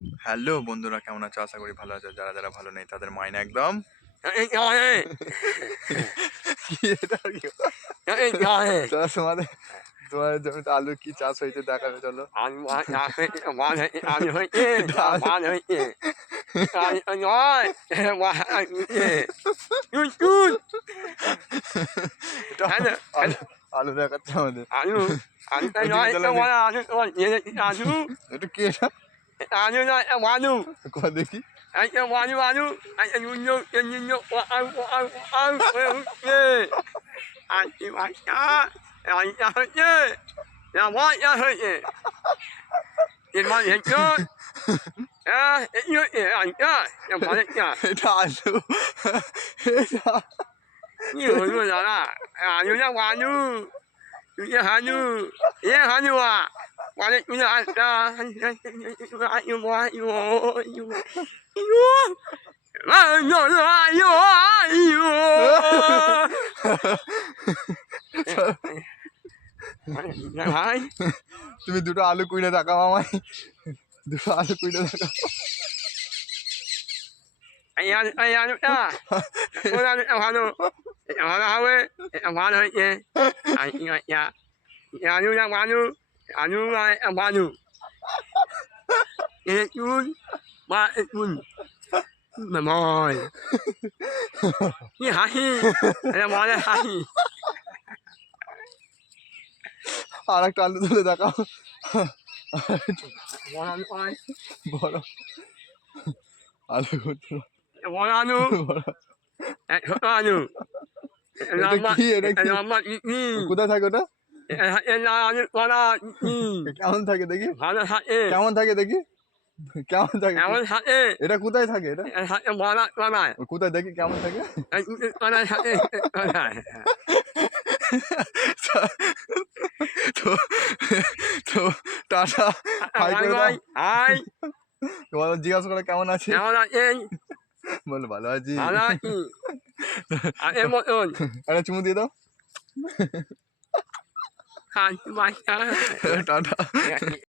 Hello বন্ধুরা, কেমন আছো? আশা করি ভালো আছো। যারা ভালো নেই তাদের মাইনে একদম কি এটা কি? চলো তোমাদের জমিতে আলু কি চাষ হয়েছে দেখাবে, চলো। ডাল। এটা আলু আলু দেখাচ্ছে আমাদের। ওদিকে চলো, এটা কি? এটা কর দেখি। এটা আলু। এটা তুমি দুটো আলু কুইড়ে দেখাও আমায়, দুটো আলু কুইড়ে দেখাও। আর একটা আলু তুলে দেখাও, বড় আলু বড়। এটা কি? এটা কি? কোথায় থাকে ওটা? কেমন থাকে দেখি, কেমন থাকে দেখি, কেমন থাকে? এটা কোথায় থাকে? এটা কোথায় দেখি কেমন থাকে? তো তো টাটা, হাই করে দাও। তোমার জিজ্ঞাসা করে কেমন আছে, বলো ভালো আছি। একটা চুমু দিয়ে দাও। টাটা।